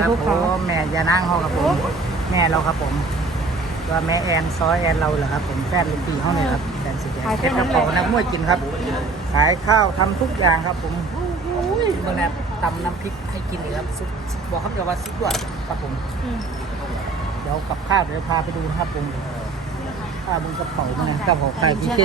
ครับภูผเขามแม่ยานั่งเขาครับผม แม่เราครับผมตัวแม่แอนซอยแอนเราเหรอครับผมแฟนลูกปีเขาเนี่ยครับแฟนสุดยอดเก็บกระเป๋านักมวยกินครับ ขายข้าวทำทุกอย่างครับผมเมื่อนั้นตำน้ำพริกให้กินเลยครับซุปบอกครับเดี๋ยวว่าซุปด้วยครับผมอืมเดี๋ยวกับข้าวเดี๋ยวพาไปดูนะครับผมข้าวบนกระเป๋ามานะครับผมไข่พี่เช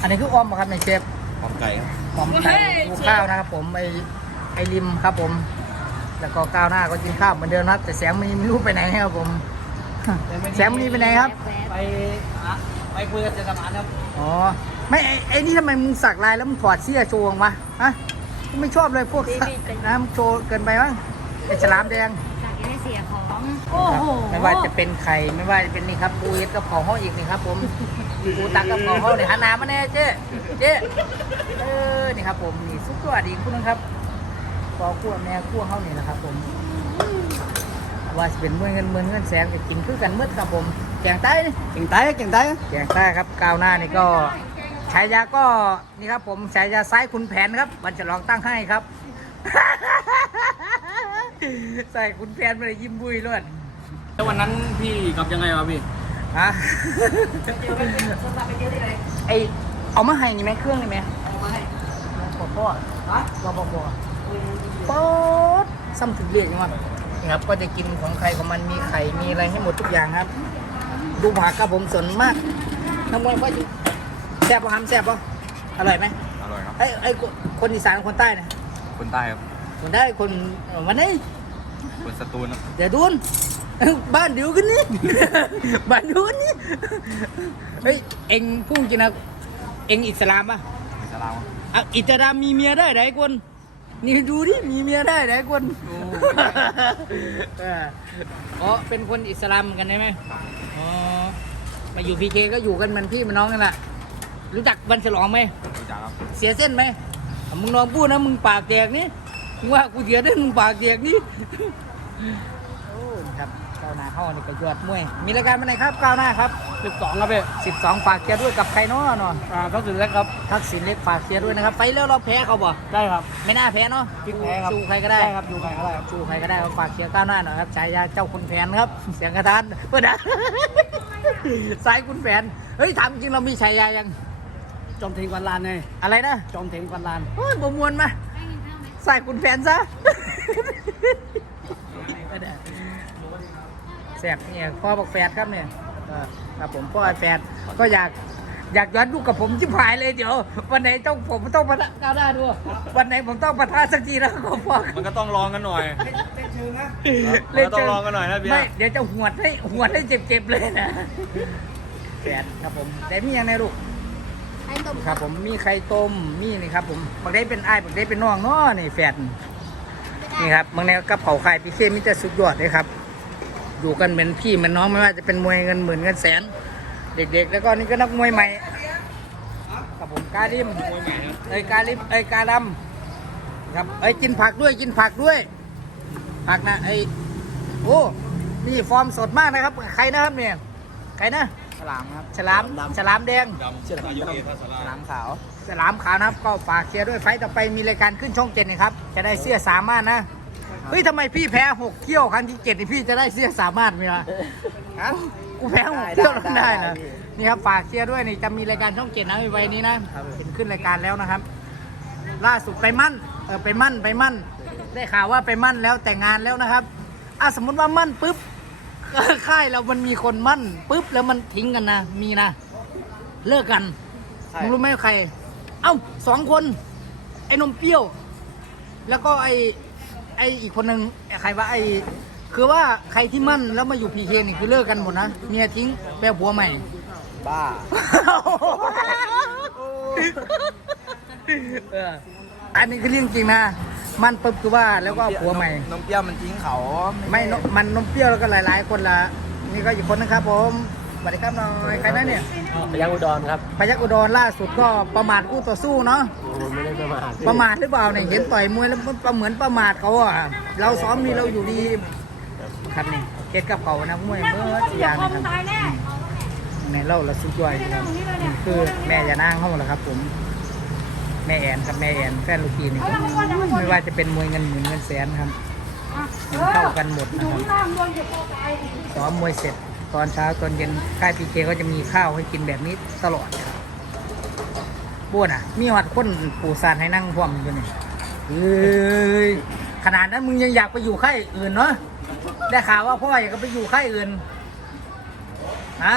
อันนี้คืออ้อมปะครับในเชฟหอมไก่ครับหอมไข่ดูข้าวนะครับผมไอไอริมครับผม แล้วก็ก้าวหน้าก็กินข้าวเหมือนเดิมครับ แต่แสงมันไม่รู้ไปไหนครับผม แสงมันนี่ไปไหนครับ ไปอะไปคุยกับเจสมานครับ อ๋อ ไม่ไอ้ไอ้นี่ทำไมมึงสักลายแล้วมึงถอดเสื้อโชว์วะฮะกูไม่ชอบเลยพวกสักนะมึงโชว์เกินไปมั้งไอ้ฉลามแดงจากยังไม่เสียของ โอ้โห ไม่ว่าจะเป็นไข่ไม่ว่าจะเป็นนี่ครับปูเอ็ดกับของห้ออีกนี่ครับ ผมปูตักกับของห้อเนี่ยหันหน้ามาแน่เจ๊เจ๊เออนี่ครับผมนี่สุดยอดอีกคุณนะครับ พอขั้วแม่ขั้วเขานี่นะครับ ผม ว่าจะเป็นเมื่อเงินเมื่อเงินแสนจะกินคือกันเมื่อครับผมแกงใต้นี่เก่งไต้เก่งไต้แกงใต้ครับก้าวหน้านี่ก็ฉายาก็นี่ครับ ผมฉายาซ้ายคุณแผนครับวันจะลองตั้งให้ครับ ใส่คุณแผนมาเลยยิ้มบุยล้วนแล้ววันนั้นพี่กลับยังไงวะพี่ฮะไอเอามาให้นี่ไหมเครื่องนี่ไหมเอามาให้ปอปอฮะปอปอ ปอป๊ดซ้ำถึงเรียกยังไงนี่ครับ ก็จะกินของใครของมันมีไข่มีอะไรให้หมดทุกอย่างครับ ดูผักครับผมสนมากน้ำมันก็แซ่บป่ะครับแซ่บป่ะอร่อยไหมอร่อยครับไอ้ไอ้คนคนอีสานคนใต้นะคนใต้ครับ คนได้คนเอ่อวันนี้คนสตูลครับเดี๋ยวดูนบ้านเดียวกันนี่บ้านเดียวกันนี่เฮ้ยเอ็งพูดจริงนะเอ็งอิสลามป่ะอิสลามครับอะอิสลามมีเมียได้ไหนคน นี่ดูดิมีเมียได้ไหนคนเอออ๋อเป็นคนอิสลามเหมือนกันใช่ไหมอ๋อมาอยู่พีเคก็อยู่กันเหมือนพี่เหมันน้องกันแหละรู้จักวันฉลองไหม รู้จักครับเสียเส้นไหมอะมึงลองพูดนะ มึงปากแตกนี่มึงว่ากูเสียเส้นมึงปากแตกนี่โอ้ครับ ก้าวหน้าเข้านี่ก็ยอดมวย มีรายการมาไหนครับก้าวหน้าครับ สิบสองครับพี่12 ฝากเชียร์ด้วยกับใครเนาะเนาะอ่าเขาสุดแล้วครับทักษิณเล็กฝากเชียร์ด้วยนะครับไปแล้วเราแพ้เขาบ่ได้ครับ ไม่น่าแพ้เนาะพลิกแพ้ครับ สู้ใครก็ได้ ได้ครับอยู่ใครก็ได้ครับสู้ใครก็ได้ครับฝากเชียร์ก้าวหน้าหน่อยครับฉายาเจ้าคุณแผนครับ เสียงกระทานเพื่อนนะ สายคุณแผนเฮ้ยถามจริงเรามีฉายายังจอมเทงวันลานไงอะไรนะจอมเทงวันลานโอ้ยบ่มวนมาใส่คุณแฟนซะ แสบเนี่ยพ่อบอกแฟดครับเนี่ยเออครับผมพ่อแฟดก็อยากอยากย้อนดูกับผมชิบหายเลยเดี๋ยว วันไหนต้องผมต้องประทะก้าวหน้าดูวันไหนผมต้องประทะสักทีแล้วก็พ่อมันก็ต้องลองกันหน่อยเล่นมันก็ต้องลองกันหน่อยนะเบียร์ไม่เดี๋ยวจะหวดให้หวดให้เจ็บๆเลยนะแฟดครับผมแต่มีอย่างไรลูกไอ้ต้มครับผมมีไข่ต้มมีนี่ครับผมบางได้เป็นไอ้ายบางได้เป็นน้องเนาะนี่แฟดนี่ครับบางแนวกับเผาไข่พี่เคมิจะสุดยอดเลยครับ อยู่กันเหมือนพี่เหมือนน้องไม่ว่าจะเป็นมวยเงินหมื่นเงินแสน เด็กๆ แล้วก็นี่ก็นักมวยใหม่ครับผมกาลิมเอ้ยกาลิมเอ้ยกาดำครับเอ้ยกินผักด้วยกินผักด้วยผักนะไอ้โอ้นี่ฟอร์มสดมากนะครับ ใครนะครับเนี่ยใครนะฉลามครับฉลามฉลามแดงดำฉลามยูเอทัสฉลามขาวฉลามขาวนะครับ ก็ฝากเชียร์ด้วยไฟต์ต่อไปมีรายการขึ้นช่องเจ็ดนะครับจะได้เสื้อสามารถนะ เฮ้ยทำไมพี่แพ้หกเที่ยวครั้งที่เจ็ดนี่พี่จะได้เสื้อสามารถไหมล่ะกูแพ้หกเที่ยวแล้วได้นะนี่ครับฝากเชียร์ด้วยนี่จะมีรายการช่องเจ็ดนะในวัยนี้นะเห็นขึ้นรายการแล้วนะครับ ล่าสุดไปมั่นเออไปมั่นไปมั่น ได้ข่าวว่าไปมั่นแล้วแต่งงานแล้วนะครับอะสมมุติว่ามั่นปุ๊บค่ายเรามันมีคนมั่นปุ๊บแล้วมันทิ้งกันนะมีนะเลิกกันมึงรู้ไหมว่าใคร เอ้าสองคน ไอ้นมเปรี้ยว แล้วก็ไอ้ ไอ้อีกคนหนึ่งไอ้ใครวะไอ้คือว่าใครที่มั่นแล้วมาอยู่พีเคนี่คือเลิกกันหมดนะเมียทิ้งแปลผัวใหม่ บ้าเอออันนี้คือเรื่องจริงนะ มันปุ๊บคือว่าแล้วก็ผัวใหม่ นมเปรี้ยวมันทิ้งเขาไม่นมันนมเปรี้ยวแล้วก็หลาย ๆ คนละนี่ก็อีกคนนะครับผมสวัสดีครับหน่อยใครนะเนี่ย พยัคฆ์อุดรครับ พยักอุดรล่าสุดก็ประมาทคู่ต่อสู้เนาะไม่ได้ประมาทประมาทหรือเปล่าเนี่ยเห็นต่อยมวยแล้วมันประเหมือนประมาทเขาอะเราซ้อมนี่เราอยู่ดีครับนี่เก็ดกับเขานะมวยเมื่อสี่อย่างนะครับในเล่าละสุดยอดนะครับนี่คือแม่ยานางเขาแหละครับ ผมแม่แอนครับแม่แอนแฟนลูกพีนี่ไม่ว่าจะเป็นมวยเงินหมื่นเงินแสนครับเข้ากันหมดนะครับซ้อมมวยเสร็จ ตอนเช้าตอนเย็นค่ายพีเคก็จะมีข้าวให้กินแบบนี้ตลอดครับ บ้วนอะ มีหอดคนปูซานให้นั่งพร้อมอยู่นี่เอ้ยขนาดนั้นมึงยังอยากไปอยู่ค่ายอื่นเนาะได้ข่าวว่าพ่ออยากไปอยู่ค่ายอื่นฮะ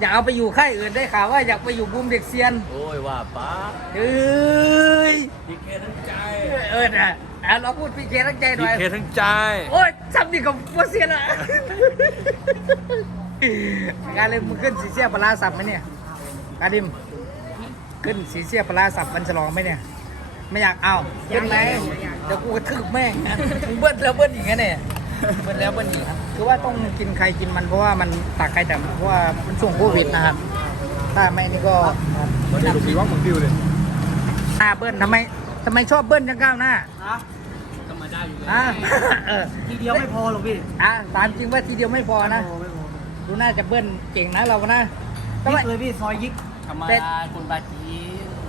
อยากเอาไปอยู่ค่ายอื่นได้ข่าวว่าอยากไปอยู่บูมเด็กเซียน โอ้ยว่าป้าเอ้ยพีเคทั้งใจ เออนะอะเราพูดพีเคตั้งใจหพีน่อยเคทั้งใจ โอ้ยจำนี่กับวัวเซียนอะการเลยมึงขึ้นสีเสียปลาร้าสับไหมเนี่ยกาดิม ขึ้นสีเสียปลาร้าสับมันฉลองไหมเนี่ย ไม่อยากเอาขึ้นไหมเดี๋ยวกูกระทึกแม่งนะมึงเบิ้ลแล้วเบิ้ลอีกนะเนี่ยเบิ้ลแล้วเบิ้ลอีกครับคือว่าต้องกินใครกินมันเพราะว่ามันตักใครแต่เพราะว่ามันช่วงโควิดนะครับ ถ้าไม่นี่ก็วันนี้ลูกพี่ว่าผมดิวเลยหน้าเบิ้ลทำไมทำไมชอบเบิ้ลจังก้าวหน้าธรรมดาอยู่เลยอะเออทีเดียวไม่พอหรอกพี่อะตามจริงว่าทีเดียวไม่พอนะไม่พอดูน่าจะเบิ้ลเก่งนะเรานะทำไมยิกเลยพี่ซอยยิก ธรรมดาคนบาจี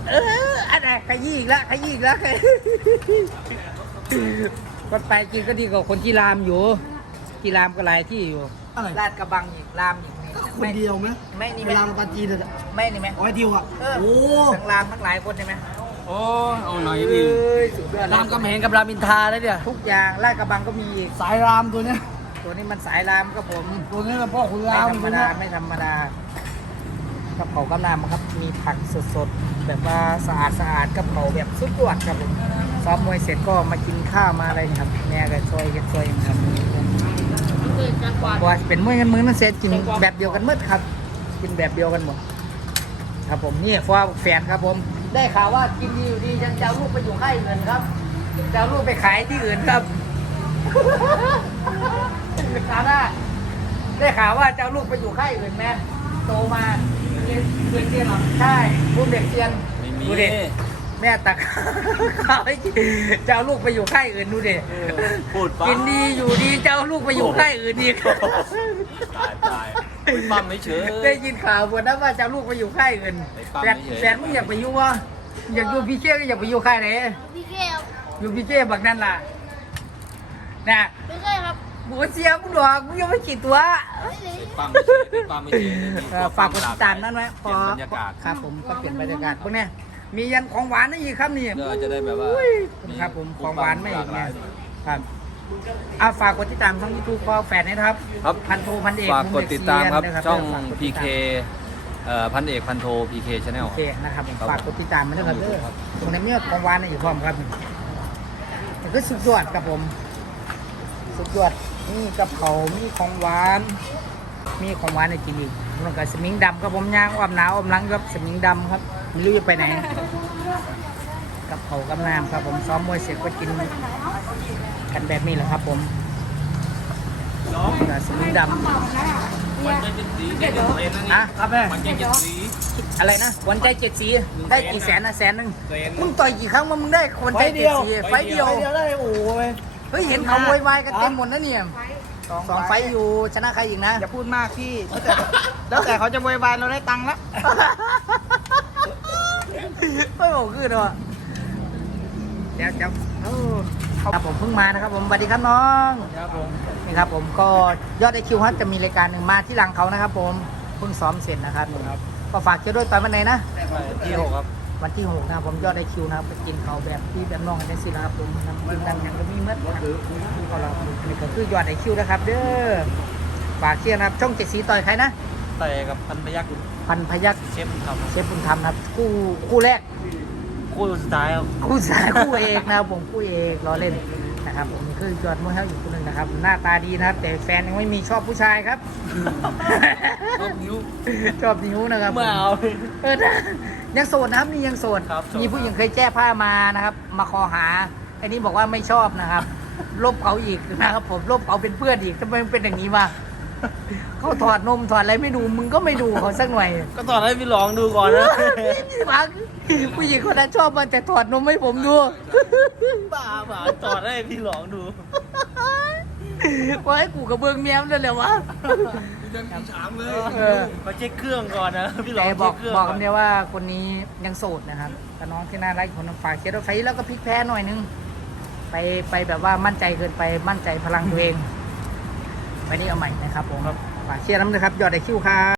เอออะไรขยี้อีกแล้วขยี้อีกแล้วคนไปจริงก็ดีกว่าคนที่รามอยู่ ที่รามก็หลายที่อยู่อะไรลาดกระบังอีกรามอีกนี่คนเดียวไหมไม่นี่เวไหมลาเราปาจีนอะไม่นี่ไหมร้อยเดียวอะเออโอ้ทั้งรามทั้งหลายคนใช่ไหมโอ้เอาหน่อยเอ้พี่ยสุดยอดเลยรามกำแหงกับรามอินทราเลยเนี่ยทุกอย่างลาดกระบังก็มีอีกสายรามตัวเนี้ยตัวนี้มันสายรามครับผมตัวนี้เป็นพ่อคุณไม่รามธรรมตัวดาเนี้ยไม่ธรรมดา กับเขากำนามครับ มีผักสดๆ แบบว่าสะอาดสะอาดกับเขาแบบสุดยอดครับผมซ้อมมวยเสร็จก็มากินข้าวมาอะไรครับ แม่ก็ช่วยกันช่วยกันครับว่าเป็นมวยกันมือนั่นเสร็จกินแบบเดียวกันมืดครับ กินแบบเดียวกันหมด ครับผมนี่ฟ้าแฟนครับผม ได้ข่าวว่ากินดีอยู่ดียังจะลูกไปอยู่ค่ายอื่นครับจะลูกไปขายที่อื่นครับข่าวหน้าได้ข่าวว่าจะลูกไปอยู่ค่ายอื่นไหมโตมา เรียนเรียนเรียนเหรอใช่ลูกเด็กเรียน ไม่มี ดูดิ แม่ตัก ข้าวให้กินจะเอาลูกไปอยู่ค่ายอื่นดูดิพูดป้ากินดีอยู่ดีจะเอาลูกไปอยู่ค่ายอื่นอีกตายตายพูดปั้มไม่เฉย ได้ยินข่าวบนนั้นว่าจะเอาลูกไปอยู่ค่ายอื่นไปปั๊มแฟนเฉยแฟนมึงอยากไปอยู่วะอยากอยู่พี่เจ้ก็อยากไปอยู่ค่ายไหนพี่เก้อยู่พี่เจ้บักนั่นล่ะนะพี่เครั บกูเสียกูดอกกูยังไม่ขีดตัวไม่เลยปั้มไม่เฉยไปปั้มไม่เฉยเอ่อฝากกดติดตามนั่นไว้พเปอลี่ยนบรรยากาศครับผมก็เปลี่ยนบรรยากาศพวกเนี้ยมียันของหวานนี่อีกครับนี่ เพื่อจะได้แบบว่าอุ้ยครับผมของหวานไม่อีกเนี่ยครับเอาฝากกดติดตามช่องยูทูบพอแฟนนะครับครับพันโทพันเอกฝากกดติดตามครับมุมเด็กเซียนนะช่องฝากกดติด PK ตามเอ่อพันเอกพันโท PK Channel โอเคนะครับผมครับฝากกดติดตามมาด้วยครับเด้อครับตรงในเมื่อของหวานนี่อยู่พร้อมครับนี่ก็สุดยอดครับผมสุดยอด นี่กับเขามีของหวาน มีของหวานให้กินอีกแล้วก็สมิงดำครับผมย่างอ้อมหนาวอ้อมหลังครับสมิงดำครับไม่รู้จะไปไหนกับเขากับน้ำครับผมซ้อมมวยเสร็จก็กินกันแบบนี้แหละครับผมกับสมิงดำอะครับแม่อะไรนะวันใจเจ็ดสีได้กี่แสนนะแสนหนึ่งมึงต่อยกี่ครั้งมามึงได้วันไฟใจเดีเจ็ดยวสีไฟเดียวไฟเดียวได้โอ้ย เฮ้ยเห็นเขาโวยวายกันเต็มหมดนะเนี่ยสองไฟต์อยู่ชนะใครอีกนะ อย่าพูดมากพี่แล้วแต่แล้วแต่เขาจะโวยวายเราได้ตังค์แล้วไม่บอกคือเนาะเดี๋ยวจะครับผมเพิ่งมานะครับ ผมสวัสดีครับน้องครับผมนี่ครับผมก็ยอดไอคิวครับจะมีรายการหนึ่งมาที่หลังเขานะครับ ผมเพิ่งซ้อมเสร็จนะครับ ก็ฝากเชียร์ด้วยตอนวันไหนนะที่หกครับ วันที่หกนะครับผมยอดไอคิวนะครับไปกินเขาแบบที่แบบน้องกันได้สินะครับผมน้ำกินน้ำอย่างก็มีเมื่อครับก็เรานี่ก็คือยอดไอคิวนะครับ เด้อฝากเชียร์นะครับ ช่องเจ็ดสีต่อยใครนะแต่กับพันพยักษ์พันพยักเชฟครับเชฟบุญธรรมนะครับคู่คู่แรกคู่สุดท้ายครับคู่สายคู่เอกนะครับผมคู่เอกรอเล่นนะครับผมคือยอดมวยเฮาอยู่คนหนึ่งนะครับ หน้าตาดีนะครับแต่แฟนยังไม่มีชอบผู้ชายครับรอบนิ้วชอบนิ้วนะครับไม่เอาเออนะ ยังโสดนะครับนี่ยังโสดครับโสด มีผู้หญิงเคยแจ้ผ้ามานะครับ มาคอหาไอ้นี่บอกว่าไม่ชอบนะครับ ลบเขาอีกนะครับ ผมลบเขาเป็นเพื่อนอีกทำไมมันเป็นอย่างนี้วะเขาถอดนมถอดอะไรไม่ดูมึงก็ไม่ดูเขาสักหน่อย ก็ตอนให้พี่ลองดูก่อนนะ พี่พักผู้หญิงคนนั้นชอบมันแต่ถอดนมให้ผมดู บ้าบ้าตอนให้พี่ลองดูว่าให้กูกับเบืองเมียมนั่นแหละวะ ยังกินฉามเลยเออ มาเช็คเครื่องก่อนนะ พี่ลองแต่บเช็อกคเครื่องบอกก่กันนเดียวว่าคนนี้ยังโสดนะครับแต่น้องที่น่ารักอีกคนนึงฝากเชียร์รถไฟแล้วก็พลิกแพ้หน่อยนึง ไปไปไปแบบว่ามั่นใจเกินไปมั่นใจพลังตัวเอง วันนี้เอาใหม่นะครับผมฝากเชียร์น้ำด้วยครับยอดไอคิวครับ